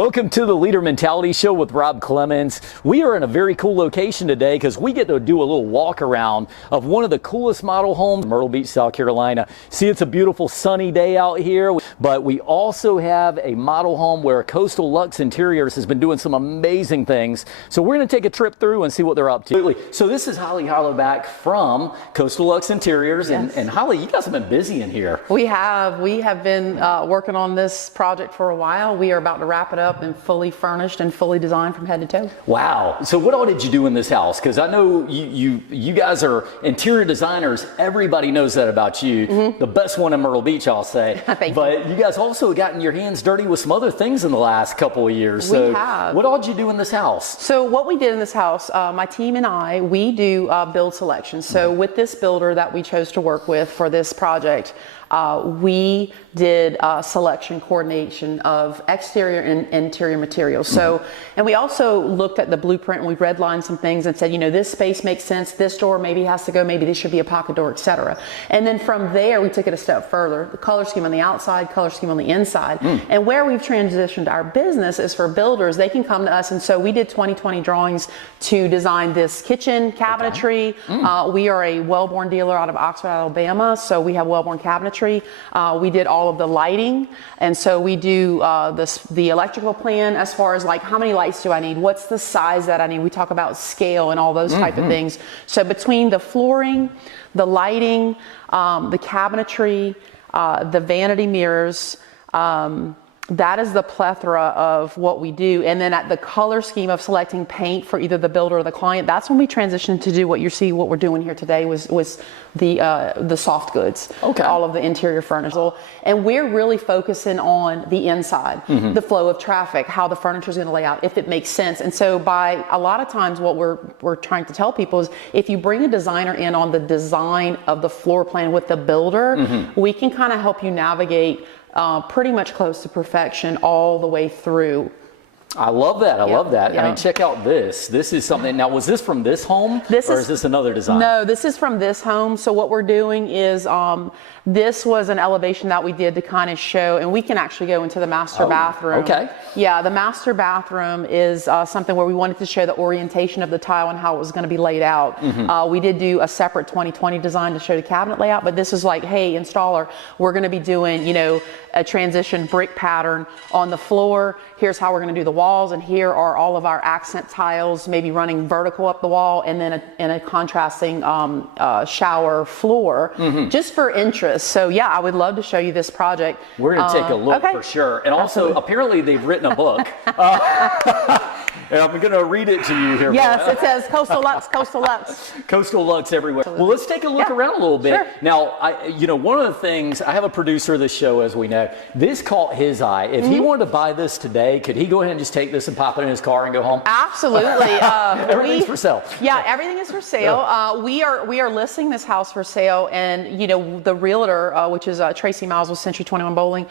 Welcome to the Leader Mentality Show with Rob Clemens. We are in a very cool location today because we get to do a little walk around of one of the coolest model homes in Myrtle Beach, South Carolina. See, it's a beautiful sunny day out here, but we also have a model home where Coastal Luxe Interiors has been doing some amazing things. So we're going to take a trip through and see what they're up to. So this is Holly Hollerbach from Coastal Luxe Interiors. Yes. And Holly, you guys have been busy in here. We have been working on this project for a while. We are about to wrap it up and fully furnished and fully designed from head to toe. Wow. So what all did you do in this house? Because I know you guys are interior designers. Everybody knows that about you. Mm-hmm. The best one in Myrtle Beach, I'll say. Thank but you. You guys also gotten your hands dirty with some other things in the last couple of years. So we have. What all did you do in this house? So what we did in this house, my team and I, we do build selection. So with this builder that we chose to work with for this project, we did selection coordination of exterior and interior materials. So, and we also looked at the blueprint and we redlined some things and said, you know, this space makes sense, this door maybe has to go, maybe this should be a pocket door, etc. And then from there, we took it a step further. The color scheme on the outside, color scheme on the inside. And where we've transitioned our business is for builders, they can come to us. And so we did 20/20 drawings to design this kitchen cabinetry. We are a Wellborn dealer out of Oxford, Alabama. So we have Wellborn cabinetry. We did all of the lighting, and so we do the electrical plan as far as like how many lights do I need, what's the size that I need. We talk about scale and all those type of things. So between the flooring, the lighting, the cabinetry, the vanity mirrors, that is the plethora of what we do. And then at the color scheme of selecting paint for either the builder or the client, that's when we transitioned to do what you see, what we're doing here today was the soft goods, all of the interior furniture. And we're really focusing on the inside, the flow of traffic, how the furniture is going to lay out, if it makes sense. And so by a lot of times what we're trying to tell people is if you bring a designer in on the design of the floor plan with the builder, we can kind of help you navigate pretty much close to perfection all the way through. I love that. I love that. Yep. I mean, check out this. This is something. Now, was this from this home or is this another design? No, this is from this home. So what we're doing is this was an elevation that we did to kind of show, and we can actually go into the master bathroom. Okay. Yeah, the master bathroom is something where we wanted to show the orientation of the tile and how it was going to be laid out. We did do a separate 20/20 design to show the cabinet layout, but this is like, hey, installer, we're going to be doing, you know, a transition brick pattern on the floor. Here's how we're going to do the walls, and here are all of our accent tiles, maybe running vertical up the wall, and then a contrasting shower floor, just for interest. So yeah, I would love to show you this project. We're going to take a look for sure. And also, apparently they've written a book. And I'm going to read it to you here. Yes, it says Coastal Luxe, Coastal Luxe. Coastal Luxe everywhere. Well, let's take a look around a little bit. Sure. Now, one of the things, I have a producer of this show, as we know. This caught his eye. If he wanted to buy this today, could he go ahead and just take this and pop it in his car and go home? Absolutely. Everything's for sale. Yeah, everything is for sale. We are listing this house for sale, and you know the realtor, which is Tracy Miles with Century 21 Bowling,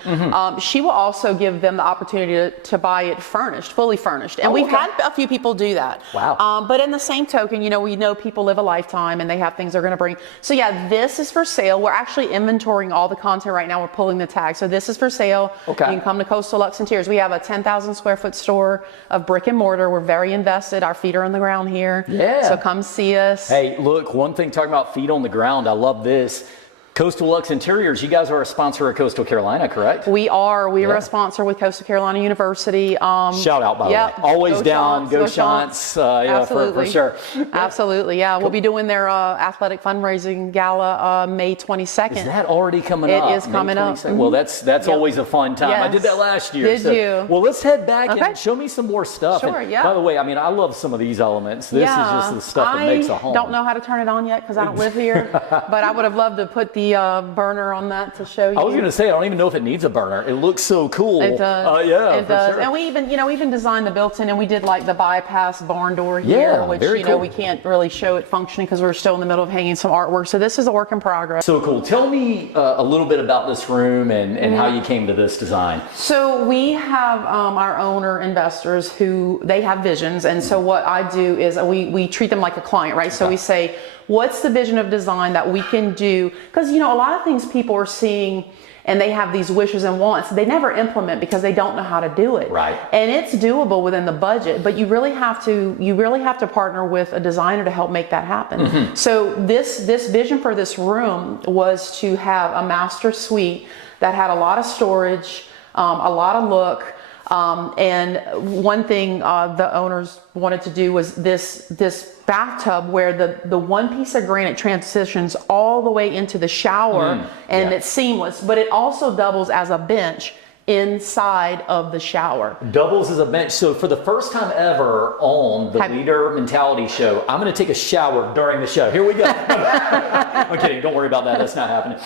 she will also give them the opportunity to buy it furnished, fully furnished. And we've had a few people do that. Wow. But in the same token, you know, we know people live a lifetime and they have things they're going to bring. So yeah, this is for sale. We're actually inventorying all the content right now. We're pulling the tag. So this is for sale. Okay. You can come to Coastal Luxe Interiors. We have a 10,000 square foot store of brick and mortar. We're very invested. Our feet are on the ground here. Yeah. So come see us. Hey, look, one thing talking about feet on the ground, I love this. Coastal Luxe Interiors, you guys are a sponsor of Coastal Carolina, correct? We are. We are a sponsor with Coastal Carolina University. Shout out, by the way. Always go down, go Shants. Absolutely. For sure. Absolutely, yeah. Cool. We'll be doing their athletic fundraising gala May 22nd. Is that already coming up? It is coming up. Well, that's always a fun time. Yes. I did that last year. Did you? Well, let's head back and show me some more stuff. Sure, and by the way, I mean, I love some of these elements. This is just the stuff that makes a home. I don't know how to turn it on yet because I don't live here, but I would have loved to put the burner on that to show you. I was going to say, I don't even know if it needs a burner. It looks so cool. It does. Yeah, it does. Sure. And we even designed the built-in, and we did like the bypass barn door here, which cool. We can't really show it functioning because we're still in the middle of hanging some artwork. So this is a work in progress. So cool. Tell me a little bit about this room and how you came to this design. So we have our owner investors who they have visions, and so what I do is we treat them like a client, right? So we say, what's the vision of design that we can do? Because, you know, a lot of things people are seeing and they have these wishes and wants, they never implement because they don't know how to do it. Right. And it's doable within the budget, but you really have to partner with a designer to help make that happen. So this vision for this room was to have a master suite that had a lot of storage, a lot of look. And one thing the owners wanted to do was this bathtub where the one piece of granite transitions all the way into the shower, and it's seamless, but it also doubles as a bench inside of the shower. Doubles as a bench. So for the first time ever on the Leader Mentality Show, I'm going to take a shower during the show. Here we go. I'm kidding. Don't worry about that. That's not happening.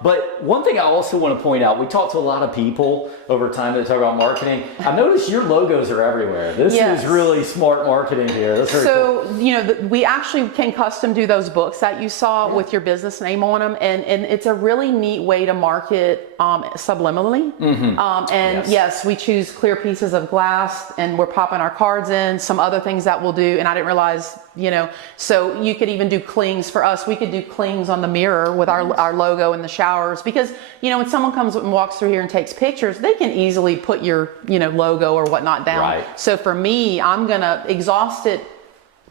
But one thing I also want to point out, we talked to a lot of people over time that talk about marketing. I noticed your logos are everywhere. This is really smart marketing here. That's very cool. You know, we actually can custom do those books that you saw with your business name on them. And it's a really neat way to market subliminally. Yes, we choose clear pieces of glass and we're popping our cards in, some other things that we'll do. And I didn't realize, you know, so you could even do clings for us. We could do clings on the mirror with our logo in the showers, because, you know, when someone comes and walks through here and takes pictures, they can easily put your, you know, logo or whatnot down. Right. So for me, I'm going to exhaust it,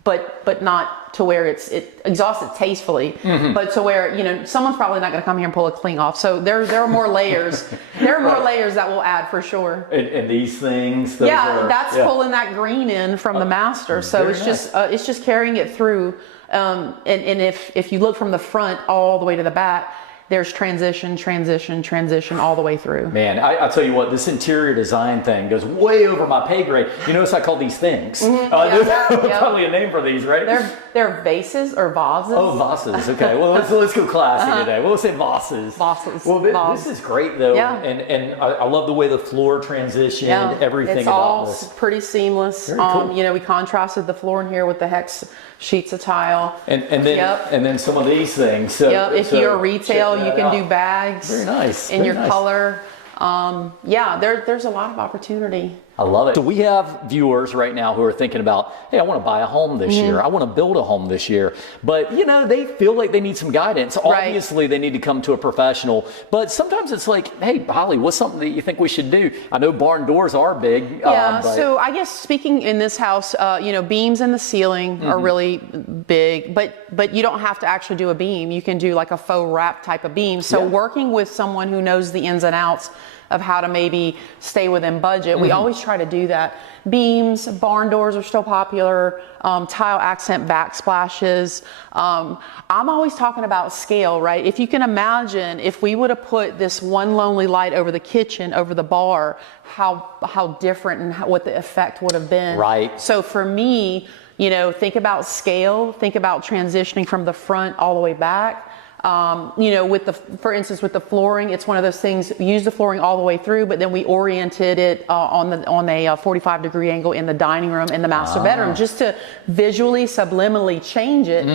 but not to where it exhausted tastefully, but to where, you know, someone's probably not going to come here and pull a cling off. So there are more layers. There are more layers that we'll add for sure. And these things, that's pulling that green in from the master. So it's just carrying it through. And if you look from the front all the way to the back, there's transition all the way through. Man, I tell you what, this interior design thing goes way over my pay grade. You notice I call these things. There's probably a name for these, right? They're vases or vases. Oh, vases. Okay. Well, let's go classy today. We'll say vases. Vases. Well, this is great though, and I love the way the floor transitioned. Everything it's about all this. Pretty seamless. Very cool. You know, we contrasted the floor in here with the hex sheets of tile. And then some of these things. So, if you're retail, you can do bags. Very nice. In your color. There's a lot of opportunity. I love it. So we have viewers right now who are thinking about, hey, I want to buy a home this year. I want to build a home this year. But, you know, they feel like they need some guidance. Obviously, they need to come to a professional. But sometimes it's like, hey, Holly, what's something that you think we should do? I know barn doors are big. So I guess speaking in this house, you know, beams in the ceiling are really big. But you don't have to actually do a beam. You can do like a faux wrap type of beam. So working with someone who knows the ins and outs of how to maybe stay within budget. We always try to do that. Beams, barn doors are still popular, tile accent backsplashes. I'm always talking about scale, right? If you can imagine, if we would have put this one lonely light over the kitchen, over the bar, how different and what the effect would have been. Right. So for me, you know, think about scale, think about transitioning from the front all the way back. You know, for instance, with the flooring, it's one of those things, use the flooring all the way through, but then we oriented it on a 45-degree angle in the dining room, in the master bedroom, just to visually, subliminally change it.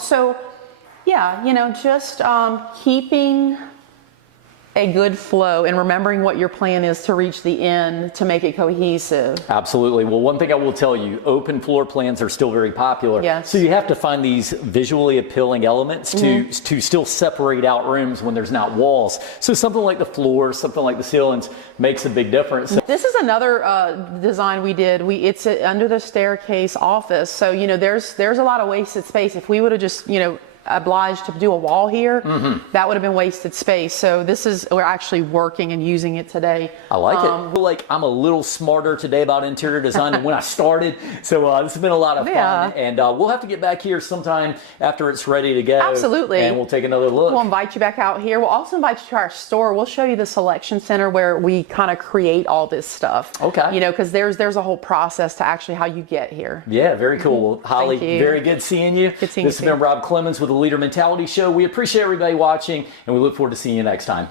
So, yeah, you know, just keeping a good flow and remembering what your plan is to reach the end to make it cohesive. Absolutely. Well, one thing I will tell you, open floor plans are still very popular. Yes. So you have to find these visually appealing elements to still separate out rooms when there's not walls. So something like the floors, something like the ceilings makes a big difference. This is another design we did. It's under the staircase office. So, you know, there's a lot of wasted space. If we would have just, you know, obliged to do a wall here, that would have been wasted space. So we're actually working and using it today. I like it. I feel like I'm a little smarter today about interior design than when I started. So this has been a lot of fun. And we'll have to get back here sometime after it's ready to go. Absolutely. And we'll take another look. We'll invite you back out here. We'll also invite you to our store. We'll show you the selection center where we kind of create all this stuff. Okay. You know, because there's a whole process to actually how you get here. Yeah, very cool. Well, Holly, Thank you. Very good seeing you. Good seeing you. This has been Rob Clemens with the Leader Mentality Show. We appreciate everybody watching, and we look forward to seeing you next time.